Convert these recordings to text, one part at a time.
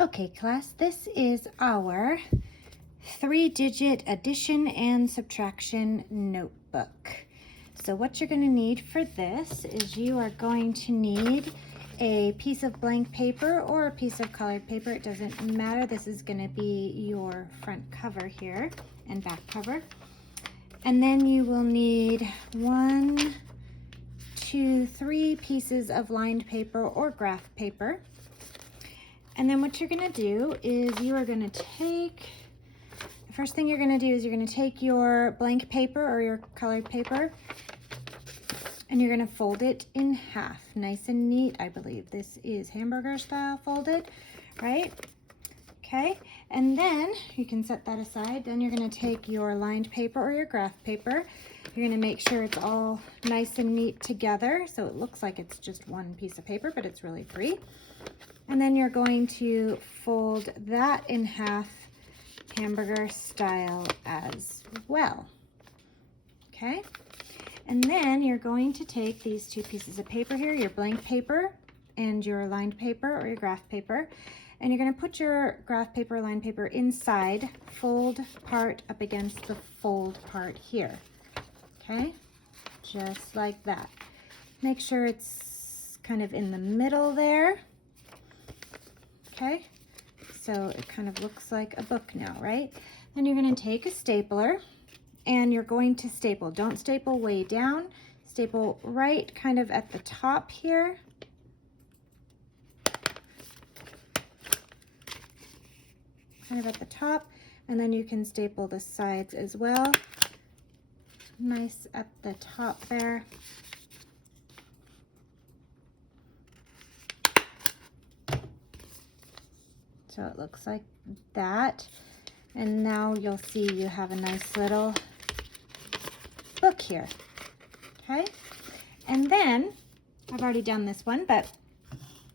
Okay, class, this is our 3-digit addition and subtraction notebook. So what you're going to need for this is you are going to need a piece of blank paper or a piece of colored paper. It doesn't matter. This is going to be your front cover here and back cover. And then you will need 1, 2, 3 pieces of lined paper or graph paper. And then what you're going to do is you are going to take, the first thing you're going to do is you're going to take your blank paper or your colored paper and you're going to fold it in half, nice and neat. I believe this is hamburger style folded, right? Okay, and then you can set that aside. Then you're going to take your lined paper or your graph paper. You're going to make sure it's all nice and neat together so it looks like it's just one piece of paper, but it's really 3. And then you're going to fold that in half, hamburger style as well. Okay, and then you're going to take these 2 pieces of paper here, your blank paper and your lined paper or your graph paper, and you're going to put your graph paper, lined paper inside, fold part up against the fold part here. Okay, just like that. Make sure it's kind of in the middle there. Okay, so it kind of looks like a book now, right? Then you're going to take a stapler and you're going to staple. Don't staple way down. Staple right kind of at the top here. Kind of at the top, and then you can staple the sides as well. Nice at the top there. So it looks like that. And now you'll see you have a nice little book here. Okay. And then, I've already done this one, but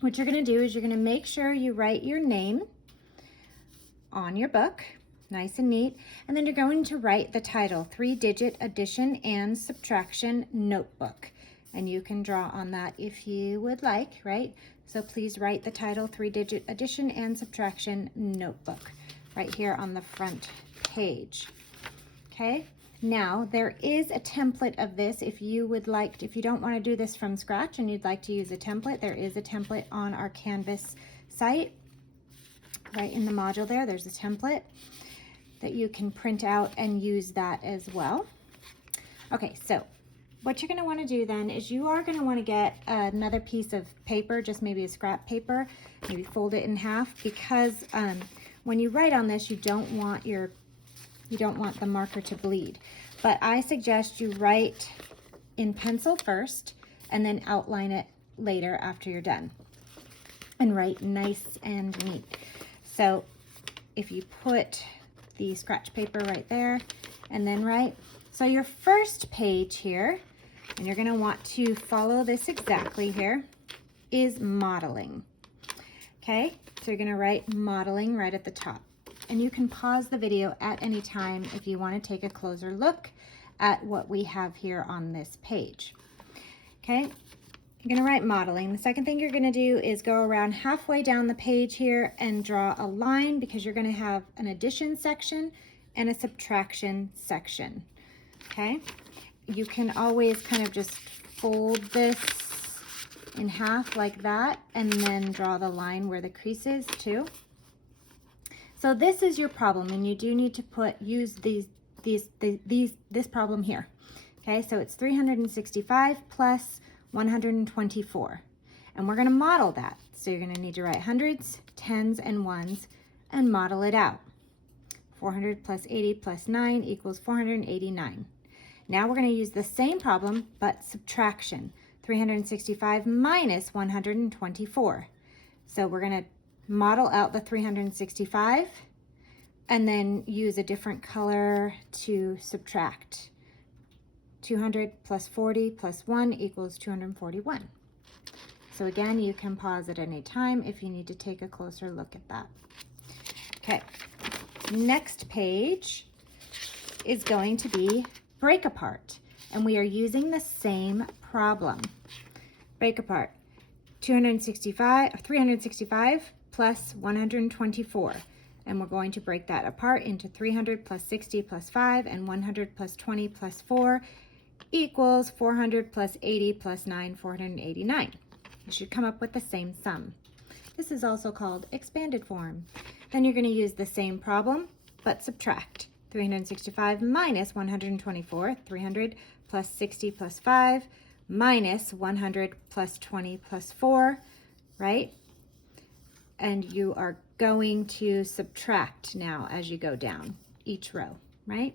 what you're going to do is you're going to make sure you write your name on your book, nice and neat. And then you're going to write the title, 3-digit addition and subtraction notebook. And you can draw on that if you would like, right? So please write the title, 3-digit addition and subtraction notebook, right here on the front page. Okay, now there is a template of this. If you would like, if you don't want to do this from scratch and you'd like to use a template, there is a template on our Canvas site. Right in the module there's a template that you can print out and use that as well. Okay, so what you're going to want to do then is you are going to want to get another piece of paper, just maybe a scrap paper, maybe fold it in half, because when you write on this, you don't want the marker to bleed. But I suggest you write in pencil first and then outline it later after you're done, and write nice and neat. So if you put the scratch paper right there and then write, so your first page here, and you're going to want to follow this exactly here, is modeling. Okay, so you're going to write modeling right at the top. And you can pause the video at any time if you want to take a closer look at what we have here on this page. Okay, you're going to write modeling. The second thing you're going to do is go around halfway down the page here and draw a line, because you're going to have an addition section and a subtraction section. Okay, you can always kind of just fold this in half like that and then draw the line where the crease is too. So this is your problem, and you do need to use this problem here. Okay, so it's 365 plus 124, and we're going to model that. So you're going to need to write hundreds, tens, and ones and model it out. 400 plus 80 plus 9 equals 489. Now we're going to use the same problem but subtraction. 365 minus 124. So we're going to model out the 365 and then use a different color to subtract. 200 plus 40 plus 1 equals 241. So again, you can pause at any time if you need to take a closer look at that. Okay, next page is going to be break apart, and we are using the same problem. Break apart. 365 plus 124. And we're going to break that apart into 300 plus 60 plus 5 and 100 plus 20 plus 4 equals 400 plus 80 plus 9, 489. You should come up with the same sum. This is also called expanded form. Then you're going to use the same problem, but subtract. 365 minus 124, 300 plus 60 plus 5 minus 100 plus 20 plus 4, right? And you are going to subtract now as you go down each row, right?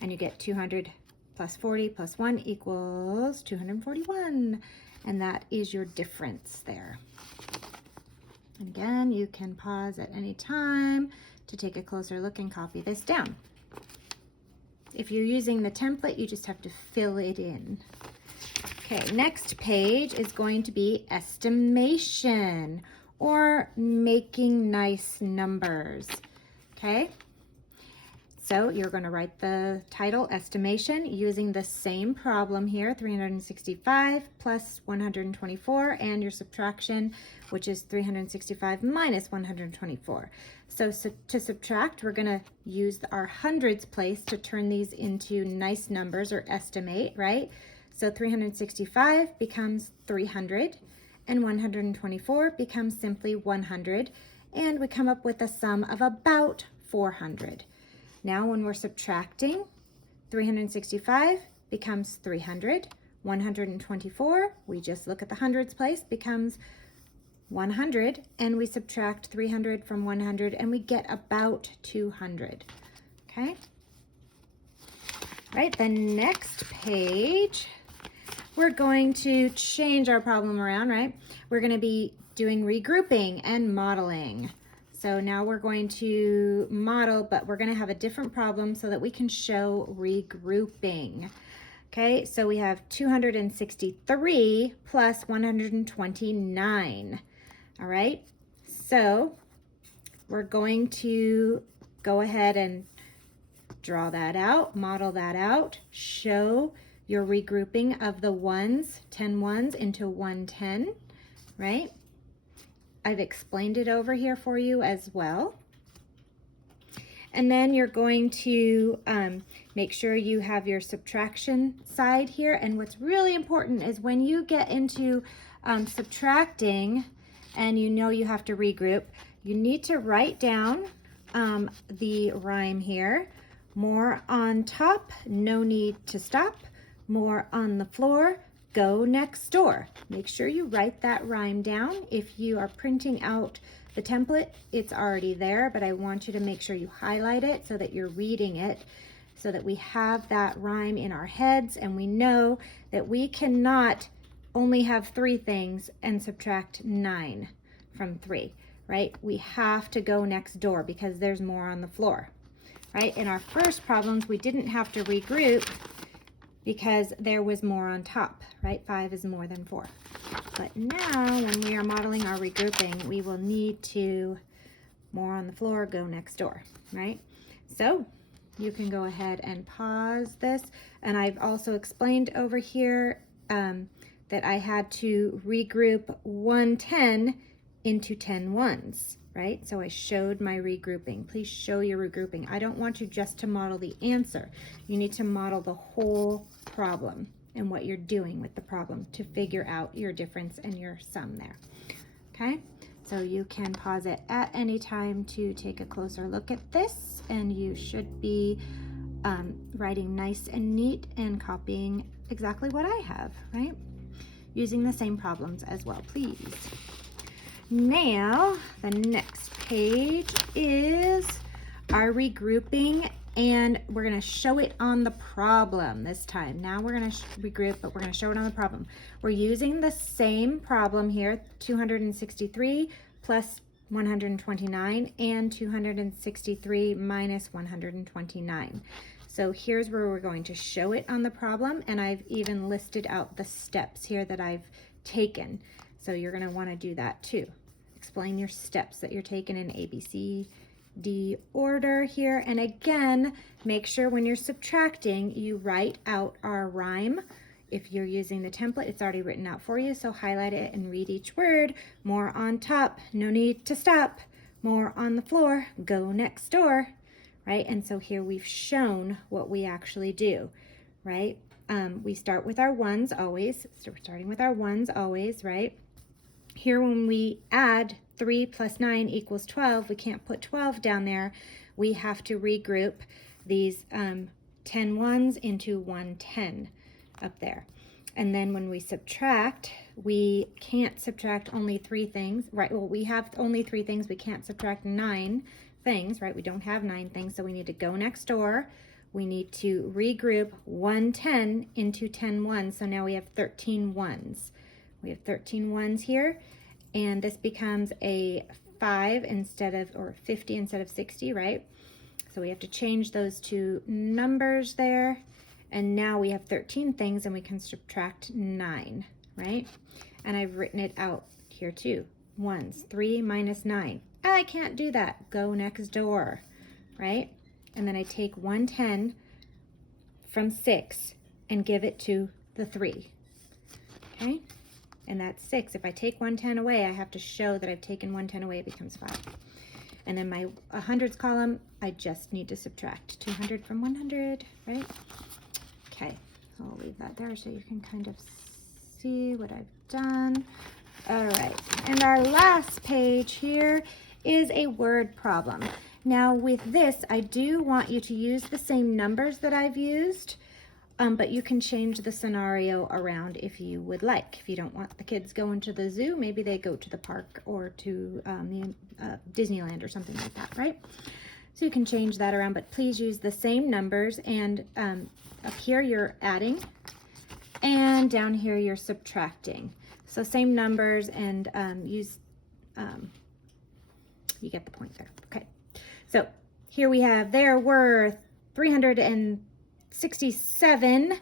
And you get 200 plus 40 plus 1 equals 241. And that is your difference there. And again, you can pause at any time to take a closer look and copy this down. If you're using the template, you just have to fill it in. Okay, next page is going to be estimation, or making nice numbers. Okay, so you're going to write the title estimation using the same problem here, 365 plus 124, and your subtraction, which is 365 minus 124. So to subtract, we're going to use our hundreds place to turn these into nice numbers, or estimate, right? So 365 becomes 300, and 124 becomes simply 100, and we come up with a sum of about 400. Now when we're subtracting, 365 becomes 300, 124, we just look at the hundreds place, becomes 100, and we subtract 300 from 100, and we get about 200, okay? All right, the next page, we're going to change our problem around, right? We're going to be doing regrouping and modeling. So now we're going to model, but we're going to have a different problem so that we can show regrouping. Okay, so we have 263 plus 129. All right, so we're going to go ahead and draw that out, model that out, show your regrouping of the ones, 10 ones into 110, right? I've explained it over here for you as well. And then you're going to make sure you have your subtraction side here. And what's really important is when you get into subtracting and you know you have to regroup, you need to write down the rhyme here. More on top, no need to stop. More on the floor, go next door. Make sure you write that rhyme down. If you are printing out the template, it's already there, but I want you to make sure you highlight it so that you're reading it, so that we have that rhyme in our heads and we know that we cannot only have 3 things and subtract 9 from 3, right? We have to go next door because there's more on the floor, right? In our first problems, we didn't have to regroup because there was more on top, right? 5 is more than 4. But now when we are modeling our regrouping, we will need to, more on the floor, go next door, right? So you can go ahead and pause this. And I've also explained over here that I had to regroup 110 into 10 ones, right? So I showed my regrouping. Please show your regrouping. I don't want you just to model the answer. You need to model the whole problem and what you're doing with the problem to figure out your difference and your sum there. Okay, so you can pause it at any time to take a closer look at this, and you should be writing nice and neat and copying exactly what I have, right? Using the same problems as well, please. Now, the next page is our regrouping, and we're going to show it on the problem this time. Now we're going to regroup, but we're going to show it on the problem. We're using the same problem here, 263 plus 129 and 263 minus 129. So here's where we're going to show it on the problem, and I've even listed out the steps here that I've taken. So you're going to want to do that too. Explain your steps that you're taking in A, B, C, D order here. And again, make sure when you're subtracting, you write out our rhyme if you're using the template, it's already written out for you, so highlight it and read each word. More on top, no need to stop. More on the floor, go next door, right? And so here we've shown what we actually do, right? We start with our ones always, so we're starting with our ones always, right? Here when we add 3 plus 9 equals 12, we can't put 12 down there. We have to regroup these 10 ones into 1 10 up there. And then when we subtract, we can't subtract only 3 things, right? Well, we have only 3 things. We can't subtract 9 things, right? We don't have 9 things, so we need to go next door. We need to regroup 1 10 into 10 ones. So now we have 13 ones. We have 13 ones here, and this becomes a 5 instead of, or 50 instead of 60, right? So we have to change those two numbers there. And now we have 13 things and we can subtract 9, right? And I've written it out here too. Ones, 3 minus 9. I can't do that. Go next door, right? And then I take 1 10 from 6 and give it to the 3, okay? And that's 6. If I take 1 10 away, I have to show that I've taken 1 10 away, it becomes 5. And then my hundreds column, I just need to subtract 200 from 100, right? Okay, so I'll leave that there so you can kind of see what I've done. All right, and our last page here is a word problem. Now with this, I do want you to use the same numbers that I've used, but you can change the scenario around if you would like. If you don't want the kids going to the zoo, maybe they go to the park or to Disneyland or something like that, right? So you can change that around, but please use the same numbers, and up here you're adding, and down here you're subtracting. So same numbers, and you get the point there. Okay, so here we have, there were 367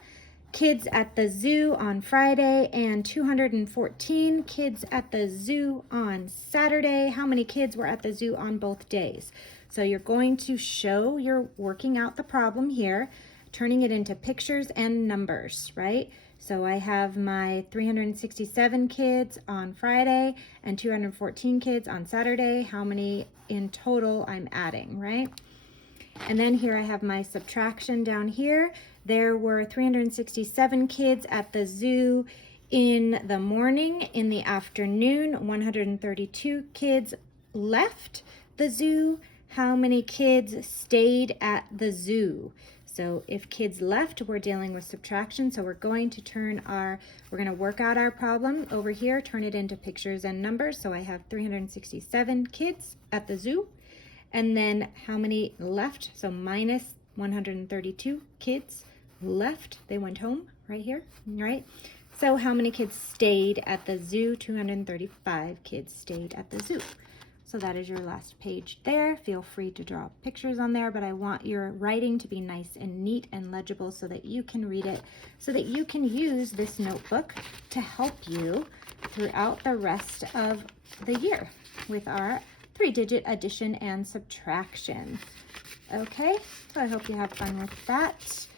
kids at the zoo on Friday and 214 kids at the zoo on Saturday. How many kids were at the zoo on both days? So you're going to show you're working out the problem here, turning it into pictures and numbers, right? So I have my 367 kids on Friday and 214 kids on Saturday. How many in total I'm adding, right? And then here I have my subtraction down here. There were 367 kids at the zoo in the morning. In the afternoon, 132 kids left the zoo. How many kids stayed at the zoo? So if kids left, we're dealing with subtraction. So we're going to work out our problem over here, turn it into pictures and numbers. So I have 367 kids at the zoo. And then how many left? So minus 132 kids left. They went home right here, right? So how many kids stayed at the zoo? 235 kids stayed at the zoo. So that is your last page there. Feel free to draw pictures on there, but I want your writing to be nice and neat and legible so that you can read it, so that you can use this notebook to help you throughout the rest of the year with our 3-digit addition and subtraction. Okay, so I hope you have fun with that.